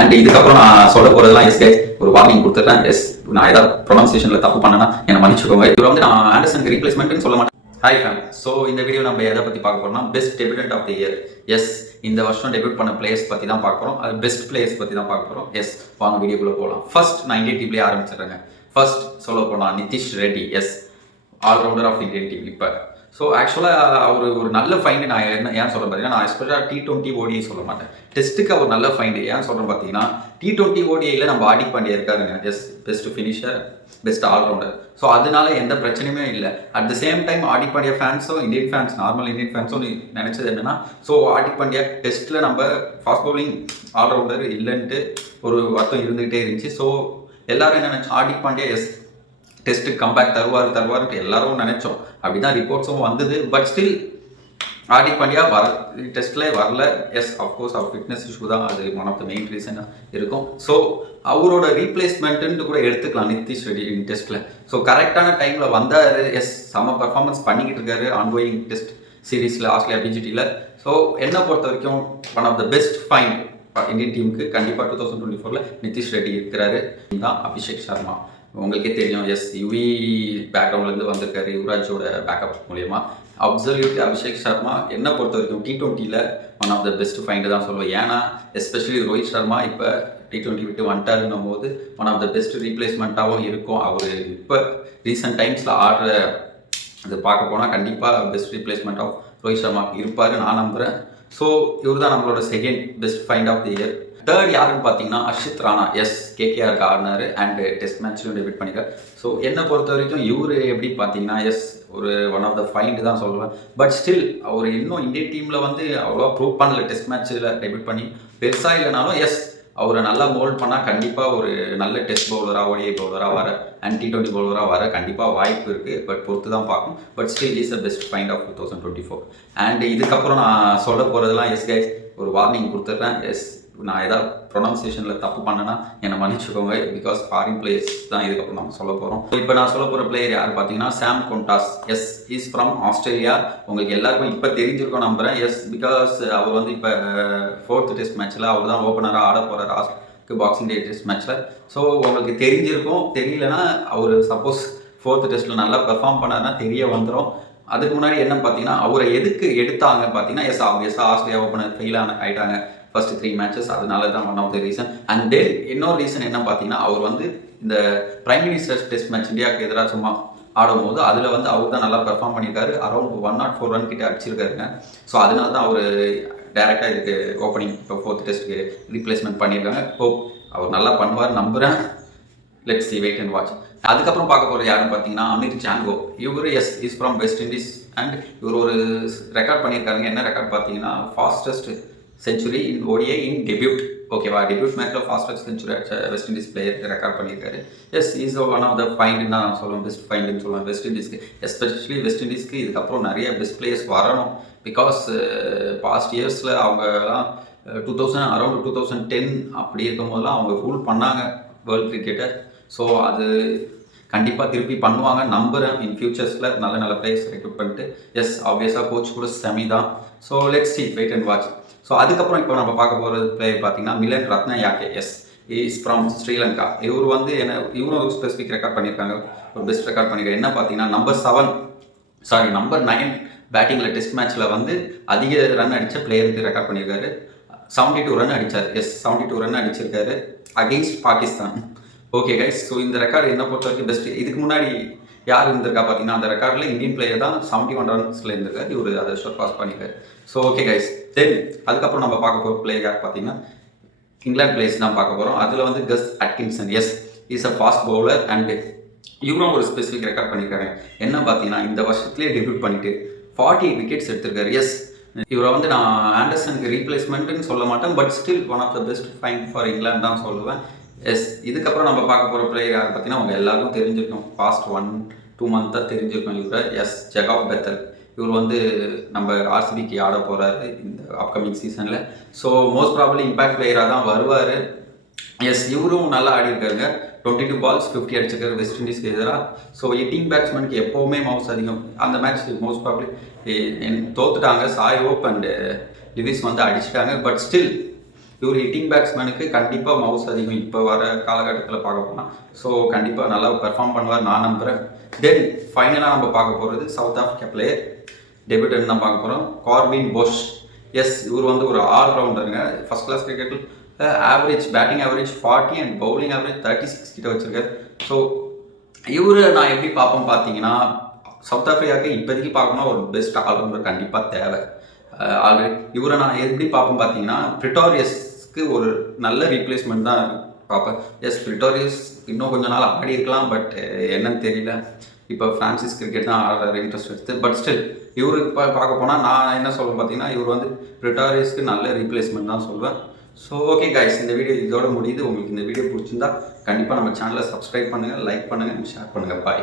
And இதுக்கப்புறம் நான் சொல்ல போறதெல்லாம் எஸ் கைஸ் ஒரு வார்னிங் கொடுத்துட்டேன். எஸ் நான் ஏதாவது ப்ரொனன்சியேஷன்ல தப்பு பண்ணனா என்ன மன்னிச்சுக்கோங்க. இவர் வந்து நான் ஆண்டர்சனுக்கு ரீப்ளேஸ்மெண்ட்னு சொல்ல மாட்டேன். Hi fam. ஸோ இந்த வீடியோ நம்ம எதை பற்றி பார்க்க போறோம்னா best debutant of the year. Yes இந்த வருஷம் டெபியூட் பண்ண பிளேயர்ஸ் பற்றி தான் பார்க்க போகிறோம். அது பெஸ்ட் பிளேயர்ஸ் பற்றி தான் பார்க்க போகிறோம். எஸ் வாங்க வீடியோக்குள்ளே போகலாம். ஃபர்ஸ்ட் நான் இந்தியன் டீம்லேயே ஆரம்பிச்சிடுறேங்க. ஃபர்ஸ்ட் சொல்ல போனால் Nitish Reddy. Yes all rounder of Indian team. இப்போ ஸோ ஆக்சுவலாக அவர் ஒரு நல்ல ஃபைண்டு. நான் என்ன ஏன் சொல்கிறேன் பார்த்தீங்கன்னா, நான் எஸ்பெஷலாக T20 ஓடிஐ சொல்ல மாட்டேன், டெஸ்ட்டுக்கு அவர் நல்ல ஃபைண்டு. ஏன் சொல்கிறேன் பார்த்தீங்கன்னா, T20 ஓடிஐயில் நம்ம ஹார்திக் பாண்டியா இருக்காருங்க. He's best finisher, best allrounder. So அதனால எந்த பிரச்சனையுமே இல்லை. At the same time Hardik Pandya ஃபேன்ஸும் இந்தியன் ஃபேன்ஸ், நார்மல் இந்தியன் ஃபேன்ஸும் நினச்சது என்னன்னா, ஸோ ஹார்திக் பாண்டியா டெஸ்ட்டில் நம்ம ஃபாஸ்ட் பவுலிங் ஆல்ரவுண்டர் இல்லைன்ட்டு ஒரு வருத்தம் இருந்துகிட்டே இருந்துச்சு. ஸோ எல்லாரும் என்ன நினச்சோம், ஹார்திக் பாண்டியா எஸ் டெஸ்ட்டுக்கு கம்பேக் தருவார்ட்டு எல்லாரும் நினைச்சோம். அப்படிதான் ரிப்போர்ட்ஸும் வந்தது. பட் ஸ்டில் ஹார்திக் பாண்டியா டெஸ்ட்ல வரல. எஸ் அஃப்கோர்ஸ் அவர் ஃபிட்னஸ் இஷ்யூ தான் அது ஒன் ஆஃப் த மெயின் ரீசனாக இருக்கும். ஸோ அவரோட ரீப்ளேஸ்மெண்ட்டுன்னு கூட எடுத்துக்கலாம் நிதிஷ் ரெட்டி டெஸ்ட்ல. ஸோ கரெக்டான டைம்ல வந்தார். எஸ் செம்ம பர்ஃபார்மன்ஸ் பண்ணிக்கிட்டு இருக்காரு ஆன்கோயிங் டெஸ்ட் சீரீஸ்ல ஆஸ்திரேலியா பிஜிடியில். ஸோ என்னை பொறுத்த வரைக்கும் one of the best find Indian டீமுக்கு கண்டிப்பாக 2024 நிதிஷ் ரெட்டி இருக்கிறாரு. தான் அபிஷேக் சர்மா உங்களுக்கே தெரியும். எஸ் யுவி பேக்ரவுண்ட்லேருந்து வந்திருக்காரு யுவராஜோட பேக்கப் மூலயமா. அப்சல்யூட் அபிஷேக் சர்மா என்னை பொறுத்த வரைக்கும் T20 one of the best find தான் சொல்லுவேன். ஏன்னா எஸ்பெஷலி ரோஹித் சர்மா இப்போ T20 விட்டு வந்துட்டாருன்னும் போது ஒன் ஆஃப் த பெஸ்ட் ரீப்ளேஸ்மெண்ட்டாகவும் இருக்கும். அவர் இப்போ ரீசெண்ட் டைம்ஸில் ஆடுற அது பார்க்க போனால் கண்டிப்பாக பெஸ்ட் ரீப்ளேஸ்மெண்ட் ஆஃப் ரோஹித் சர்மாவுக்கு இருப்பார் நான் நம்புகிறேன். ஸோ இவர் தான் நம்மளோட second best find of the year. Third யாருன்னு பார்த்தீங்கன்னா அர்ஷித் ராணா. எஸ் கேகேஆருக்கு ஆடினார் அண்ட் டெஸ்ட் மேட்ச்லையும் டெபியூட் பண்ணிக்கார். ஸோ என்னை பொறுத்த வரைக்கும் இவர் எப்படி பார்த்தீங்கன்னா எஸ் ஒரு ஒன் ஆஃப் த ஃபைண்டு தான் சொல்லுவேன். பட் ஸ்டில் அவர் இன்னும் இந்தியன் டீமில் வந்து அவ்வளோவா ப்ரூவ் பண்ணல. டெஸ்ட் மேட்ச்சில் டெபியூட் பண்ணி பெருசாக இல்லைனாலும் எஸ் அவரை நல்லா மோல்ட் பண்ணால் கண்டிப்பாக ஒரு நல்ல டெஸ்ட் பவுலராக ஓடிஐ பவுலராக வர அண்ட் T20 பவுலராக வர கண்டிப்பாக வாய்ப்பு இருக்குது. பட் பொறுத்து தான் பார்க்கும். But still is the best find of 2024. And இதுக்கப்புறம் நான் சொல்ல போகிறதுலாம் எஸ் கைஸ் ஒரு வார்னிங் கொடுத்துட்றேன். எஸ் நான் ஏதாவது ப்ரொனன்சியேஷனில் தப்பு பண்ணேன்னா என்னை மன்னிச்சுக்கோங்க. பிகாஸ் ஃபாரின் பிளேயர்ஸ் தான் இதுக்கப்புறம் நம்ம சொல்ல போகிறோம். இப்போ நான் சொல்ல போகிற பிளேயர் யார் பார்த்தீங்கன்னா Sam Konstas. He is from Australia. உங்களுக்கு எல்லாருக்கும் இப்போ தெரிஞ்சிருக்கும் நம்புகிறேன். எஸ் பிகாஸ் அவர் வந்து இப்போ 4th டெஸ்ட் மேட்ச்சில் அவர் தான் ஓப்பனராக ஆட போகிறார் பாக்ஸிங் டே டெஸ்ட் மேட்ச்சில். ஸோ உங்களுக்கு தெரிஞ்சிருக்கும். தெரியலனா அவர் சப்போஸ் 4th டெஸ்ட்டில் நல்லா பெர்ஃபார்ம் பண்ணாருன்னா தெரிய வந்துடும். அதுக்கு முன்னாடி என்ன பார்த்தீங்கன்னா அவரை எதுக்கு எடுத்தாங்க பார்த்தீங்கன்னா எஸ் ஆப்வியஸாக ஆஸ்திரேலியா ஓப்பனர் ஃபெயில் ஆகிட்டாங்க ஃபர்ஸ்ட் 3 மேட்சஸ். அதனால தான் one of the reason. And then இன்னொரு ரீசன் என்ன பார்த்தீங்கன்னா அவர் வந்து இந்த பிரைம் மினிஸ்டர்ஸ் டெஸ்ட் மேட்ச் இந்தியாவுக்கு எதிராக சும்மா ஆடும்போது அதில் வந்து அவர் தான் நல்லா பெர்ஃபார்ம் பண்ணியிருக்காரு. அரௌண்ட் 104 ரன் கிட்ட அடிச்சிருக்காருங்க. ஸோ அதனால தான் அவர் டேரெக்டாக இதுக்கு ஓப்பனிங் இப்போ 4th டெஸ்ட்டுக்கு ரீப்ளேஸ்மெண்ட் பண்ணியிருக்காங்க. ஹோப் அவர் நல்லா பண்ணுவார் நம்புகிறேன். Let's see wait and watch. அதுக்கப்புறம் பார்க்க போகிறது யாருன்னு பார்த்தீங்கன்னா அமித் ஜான்கோ. இவர் he's is from west Indies and இவர் ஒரு ரெக்கார்ட் பண்ணியிருக்காருங்க. என்ன ரெக்கார்ட் பார்த்தீங்கன்னா fastest century in ODI in debut. ஓகேவா, டெபியூட் மேட்ச்சில் ஃபாஸ்டஸ்ட் செஞ்சுரி அடிச்ச வெஸ்ட் இண்டீஸ் பிளேயர் ரெக்கார்ட் பண்ணியிருக்காரு. He's is one of the ஃபைண்டுன்னு தான் நான் சொல்லுவேன், பெஸ்ட் ஃபைண்டுன்னு சொல்லுவேன் வெஸ்ட் இண்டீஸ்க்கு. எஸ்பெஷலி வெஸ்ட் இண்டீஸ்க்கு இதுக்கப்புறம் நிறைய பெஸ்ட் பிளேயர்ஸ் வரணும். பிகாஸ் பாஸ்ட் இயர்ஸில் அவங்கலாம் அரௌண்ட் 2010 அப்படி இருக்கும் போதெல்லாம் அவங்க ரூல் பண்ணாங்க வேர்ல்டு கிரிக்கெட்டை. ஸோ அது கண்டிப்பாக திருப்பி பண்ணுவாங்க நம்புகிறேன். இன் ஃபியூச்சர்ஸில் நல்ல நல்ல பிளேயர்ஸ் ரெக்ரூட் பண்ணிட்டு. எஸ் ஆப்வியஸாக கோச் கூட செமி தான். So let's see wait and watch. So அதுக்கப்புறம் இப்போ நம்ம பார்க்க போகிற பிளேயர் பார்த்தீங்கன்னா Milan Rathnayake. He's is from Sri Lanka. இவர் வந்து இவரும் ஒரு ஸ்பெசிஃபிக் ரெக்கார்ட் பண்ணியிருக்காங்க, ஒரு பெஸ்ட் ரெக்கார்ட் பண்ணியிருக்காங்க. என்ன பார்த்தீங்கன்னா நம்பர் 9 பேட்டிங்கில் டெஸ்ட் மேட்ச்சில் வந்து அதிக ரன் அடித்த பிளேயருக்கு ரெக்கார்ட் பண்ணியிருக்காரு. 72 ரன் அடித்தார். எஸ் 72 ரன் அடிச்சிருக்காரு against Pakistan. Okay guys, so இந்த ரெக்கார்டு என்ன பொறுத்த வரைக்கும் பெஸ்ட். இதுக்கு முன்னாடி யார் இருந்திருக்கா பார்த்தீங்கன்னா அந்த ரெக்கார்டில் இந்தியன் பிளேயர் தான் 71 ரன்ஸில் இருந்திருக்காரு. இவர் அதை பாஸ் பண்ணியிருக்காரு. ஸோ ஓகே கைஸ், தென் அதுக்கப்புறம் நம்ம பார்க்க போகிற பிளேயர் யார் பார்த்தீங்கன்னா இங்கிலாந்து பிளேயர்ஸ் தான் பார்க்க போகிறோம். அதில் வந்து Gus Atkinson. Yes is a fast bowler and இவரும் ஒரு ஸ்பெசிஃபிக் ரெக்கார்ட் பண்ணியிருக்காரு. என்ன பார்த்தீங்கன்னா இந்த வருஷத்துலேயே டெபியூட் பண்ணிட்டு 48 விக்கெட்ஸ் எடுத்திருக்காரு. எஸ் இவரை வந்து நான் ஆண்டர்சனுக்கு ரீப்ளேஸ்மெண்ட்டுன்னு சொல்ல மாட்டேன். But still one of the best find for England தான் சொல்லுவேன். எஸ் இதுக்கப்புறம் நம்ம பார்க்க போகிற பிளேயர் யார் பார்த்தீங்கன்னா அவங்க எல்லாருக்கும் தெரிஞ்சிருக்கும். பாஸ்ட் 1-2 மந்த்தாக தெரிஞ்சிருக்கும் இவரை. He's Jacob Bethell. இவர் வந்து நம்ம ஆர்சிபிக்கு ஆட போகிறாரு இந்த அப்கமிங் சீசனில். ஸோ மோஸ்ட் ப்ராபப்ளி இம்பேக்ட் பிளேயராக தான் வருவார். எஸ் இவரும் நல்லா ஆடி இருக்காருங்க. 22 balls 50 அடிச்சிருக்காரு வெஸ்ட் இண்டீஸ்க்கு எதிராக. ஸோ ஹிட்டிங் பேட்ஸ்மேனுக்கு எப்போவுமே மவுஸ் அதிகம். அந்த மேட்ச் மோஸ்ட் ப்ராபப்ளி தோத்துட்டாங்க. சாய் ஓப் அண்ட் லிவிஸ் வந்து அடிச்சிட்டாங்க. பட் ஸ்டில் இவர் ஹிட்டிங் பேட்ஸ்மேனுக்கு கண்டிப்பாக மவுஸ் அதிகம் இப்போ வர காலகட்டத்தில் பார்க்க போனால். ஸோ கண்டிப்பாக நல்லா பெர்ஃபார்ம் பண்ணுவார் நான் நம்புகிறேன். தென் ஃபைனலாக நம்ம பார்க்க போகிறது சவுத் ஆஃப்ரிக்கா பிளேயர் டெபியூட்டன் தான் பார்க்க போகிறோம். Garwin posh. எஸ், இவர் வந்து ஒரு ஆல்ரவுண்டருங்க. ஃபர்ஸ்ட் கிளாஸ் கிரிக்கெட்டில் average batting average 40 and bowling average 36 கிட்ட வச்சிருக்காரு. ஸோ இவரு நான் எப்படி பார்ப்போம் பார்த்தீங்கன்னா, சவுத் ஆஃப்ரிக்காவுக்கு இப்போதைக்கு பார்க்கணும்னா ஒரு பெஸ்ட் ஆல்ரவுண்டர் கண்டிப்பாக தேவை. ஆல்ரெடி இவரை நான் எப்படி பார்ப்போம் பார்த்தீங்கன்னா, பிரிட்டோரியஸ்க்கு ஒரு நல்ல ரீப்ளேஸ்மெண்ட் தான் பார்ப்பேன். எஸ், பிரிட்டோரியஸ் இன்னும் கொஞ்ச நாள் ஆடி இருக்கலாம், பட் என்னன்னு தெரியல. இப்போ ஃப்ரான்சிஸ் கிரிக்கெட் தான் ஆடுற இன்ட்ரெஸ்ட் எடுத்து. பட் ஸ்டில் இவரு இப்போ பார்க்க போனால் நான் என்ன சொல்லுவேன் பார்த்தீங்கன்னா, இவர் வந்து பிரிட்டோரியஸ்க்கு நல்ல ரீப்ளேஸ்மெண்ட் தான் சொல்லுவேன். ஸோ ஓகே கைஸ், இந்த வீடியோ இதோட முடியுது. உங்களுக்கு இந்த வீடியோ பிடிச்சிருந்தா கண்டிப்பாக நம்ம சேனலை சப்ஸ்கிரைப் பண்ணுங்கள், லைக் பண்ணுங்கள், ஷேர் பண்ணுங்கள். பாய்.